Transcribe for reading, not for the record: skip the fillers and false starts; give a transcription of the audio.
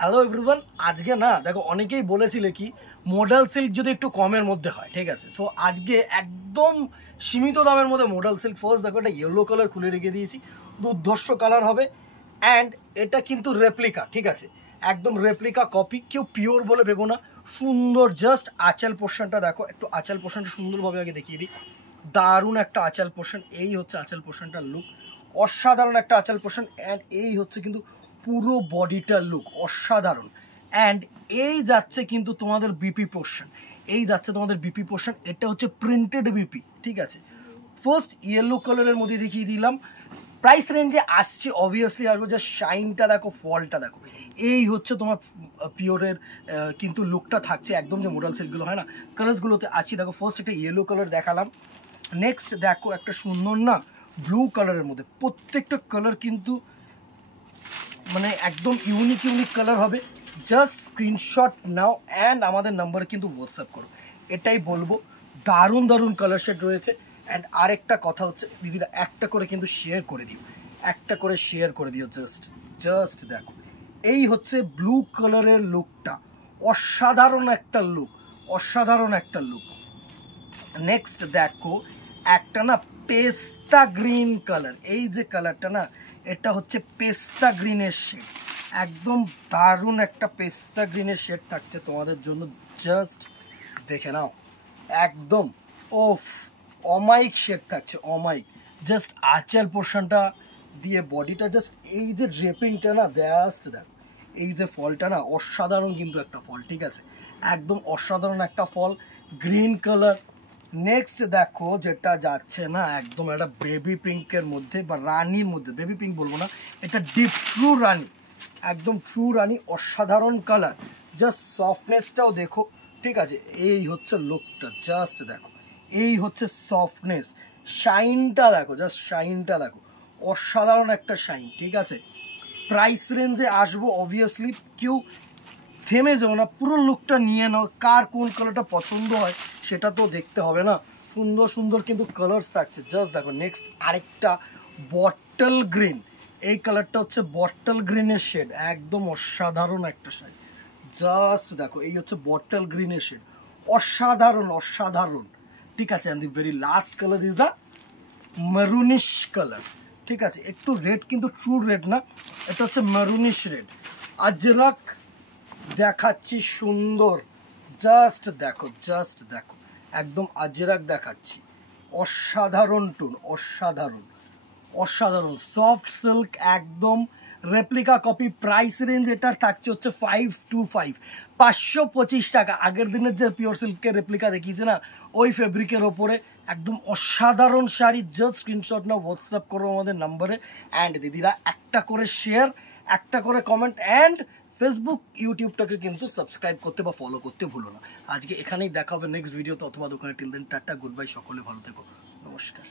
Hello everyone, আজকে না দেখো অনেকেই বলেছিলে কি মডেল সিল্ক যদি একটু কমের মধ্যে হয়, ঠিক আছে। সো আজকে একদম সীমিত দামের মধ্যে মডেল সিল্ক। ফার্স্ট দেখো এটা ইয়েলো কালার খুলে রেখে দিয়েছি, দুর্ধর্ষ কালার হবে। অ্যান্ড এটা কিন্তু রেপ্লিকা, ঠিক আছে, একদম রেপ্লিকা কপি, কেউ পিওর বলে ভেবো না। সুন্দর জাস্ট আঁচল পোর্শনটা দেখো, একটু আঁচল পোর্শনটা সুন্দরভাবে আগে দেখিয়ে দিই। দারুণ একটা আঁচল পোর্শন, এই হচ্ছে আঁচল পোর্শনটার লুক, অসাধারণ একটা আঁচল পোর্শন। অ্যান্ড এই হচ্ছে কিন্তু পুরো বডিটার লুক, অসাধারণ। অ্যান্ড এই যাচ্ছে কিন্তু তোমাদের বিপি পোর্শন, এই যাচ্ছে তোমাদের বিপি পোর্শন, এটা হচ্ছে প্রিন্টেড বিপি, ঠিক আছে। ফার্স্ট ইয়েলো কালারের মধ্যে দেখিয়ে দিলাম। প্রাইস রেঞ্জে আসছে অবভিয়াসলি আসবো, যে শাইনটা দেখো, ফলটা দেখো, এই হচ্ছে তোমার পিওরের কিন্তু লুকটা থাকছে একদম, যে মোডাল সেটগুলো হয় না কালার্সগুলোতে আসছি। দেখো ফার্স্ট একটা ইয়েলো কালার দেখালাম, নেক্সট দেখো একটা সুন্দর না ব্লু কালারের মধ্যে। প্রত্যেকটা কালার কিন্তু মানে একদম ইউনিক ইউনিক কালার হবে। জাস্ট স্ক্রিনশট নাও অ্যান্ড আমাদের নাম্বারে কিন্তু হোয়াটসঅ্যাপ করো, এটাই বলবো। দারুণ দারুণ কালার শেড রয়েছে। অ্যান্ড আরেকটা কথা হচ্ছে দিদিরা, একটা করে কিন্তু শেয়ার করে দিও, একটা করে শেয়ার করে দিও। জাস্ট জাস্ট দেখো, এই হচ্ছে ব্লু কালারের লুকটা, অসাধারণ একটা লুক, অসাধারণ একটা লুক। নেক্সট দেখো একটা না পেস্তা গ্রিন কালার, এই যে কালারটা না, এটা হচ্ছে পেস্তা গ্রিনের শেড, একদম দারুণ একটা পেস্তা গ্রিনের শেড থাকছে তোমাদের জন্য। জাস্ট দেখে নাও, একদম ওফ, অমাইক শেড থাকছে, অমাইক। জাস্ট আঁচল পোর্শনটা দিয়ে বডিটা, জাস্ট এই যে ড্রেপিংটা না, জাস্ট দেখো, এই যে ফলটা না অসাধারণ কিন্তু একটা ফল, ঠিক আছে, একদম অসাধারণ একটা ফল, গ্রিন কালার। নেক্সট দেখো যেটা যাচ্ছে না, একদম একটা বেবি পিঙ্কের মধ্যে বা রানির মধ্যে, বেবি পিঙ্ক বলবো না, এটা ডিপ ট্রু রানি, একদম ট্রু রানি, অসাধারণ কালার। জাস্ট সফটনেসটাও দেখো, ঠিক আছে, এই হচ্ছে লুকটা, জাস্ট দেখো, এই হচ্ছে সফটনেস, শাইনটা দেখো, জাস্ট শাইনটা দেখো, অসাধারণ একটা শাইন, ঠিক আছে। প্রাইস রেঞ্জে আসবো অবভিয়াসলি, কেউ থেমে যাও না, পুরো লুকটা নিয়ে নাও, কার কোন কালারটা পছন্দ হয় সেটা তো দেখতে হবে না। সুন্দর সুন্দর কিন্তু কালার্স থাকছে, জাস্ট দেখো। নেক্সট আরেকটা বটল গ্রিন, এই কালারটা হচ্ছে বটল গ্রিনের শেড, একদম অসাধারণ একটা শেড, জাস্ট দেখো, এই হচ্ছে বটল গ্রিনের শেড, অসাধারণ অসাধারণ, ঠিক আছে। And the very last colour is a maroonish colour, ঠিক আছে, একটু রেড কিন্তু ট্রু রেড না, এটা হচ্ছে মেরুনিশ রেড। আজরাক দেখাচ্ছি সুন্দর, জাস্ট দেখো, জাস্ট দেখো, একদম আজরাক দেখাচ্ছি, অসাধারণ টোন, অসাধারণ অসাধারণ সফট সিল্ক, একদম রেপ্লিকা কপি। প্রাইস রেঞ্জ এটার থাকছে হচ্ছে 525, 525 টাকা। আগের দিনের যে পিওর সিল্কের রেপ্লিকা দেখিয়েছে না, ওই ফেব্রিকের ওপরে একদম অসাধারণ শাড়ি। জাস্ট স্ক্রিনশট নাও, হোয়াটসঅ্যাপ করো আমাদের নাম্বারে। অ্যান্ড দিদিরা একটা করে শেয়ার, একটা করে কমেন্ট, অ্যান্ড ফেসবুক ইউটিউবটাকে কিন্তু সাবস্ক্রাইব করতে বা ফলো করতে ভুলো না। আজকে এখানেই দেখা হবে নেক্সট ভিডিওতে অথবা দোকানে। Till then tata, good bye, সকলে ভালো থেকো, নমস্কার।